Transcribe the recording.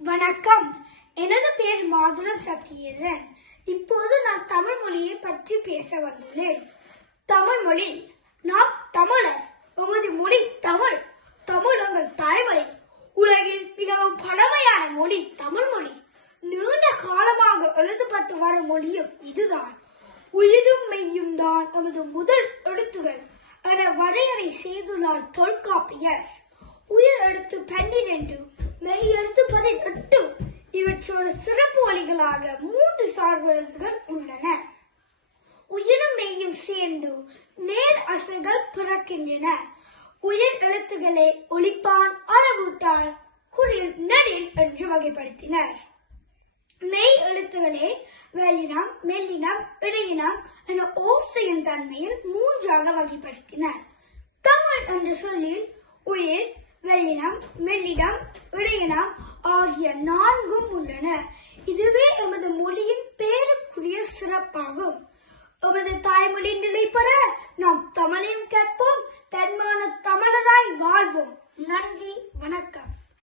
வணக்கம். எனது பெயர் மாதுளன் சத்தியேந்திரன். இப்போது நான் தமிழ் மொழியை பற்றி பேச வந்துள்ளேன். தமிழ் மொழி. நாம் தமிழர். நமது மொழி தமிழ். தமிழ் எங்கள் தாய்மொழி. உலகில் மிகவும் பழமையான மொழி தமிழ் மொழி. நீண்ட காலமாக எழுதப்பட்டு வரும் மொழியும் இதுதான். உயிரும் மெய்யும் தான் நமது முதல் எழுத்துகள் என வரையறை செய்துள்ளார் தொல்காப்பியர். உயிர் எழுத்து 12, மெய் எழுத்து 18. இவற்றோடு சிறப்பு ஒலிகளாக 3 சார்பு எழுத்துகள் உள்ளன. உயிரும் மெய்யும் சேர்ந்து நேர் அசைகள் பிறக்கின்றன. உயிர் எழுத்துக்களே ஒலிப்பான், அளவூட்டான், குறில், நெடில் என்று வகைப்படுத்தினர். மெய் எழுத்துக்களே வெள்ளினம், மெல்லினம், இடையினம் என ஓசையின் தன்மையில் 3ஆக வகைப்படுத்தினர். தமிழ் என்ற சொல்லில் உயிர், வெள்ளினம், மெல்லினம், இடையினம் ஆகிய 4ம் உள்ளன. இதுவே எமது மொழியின் பேருக்குரிய சிறப்பாகும். எமது தாய்மொழி நிலை பெற நாம் தமிழையும் கற்போம்,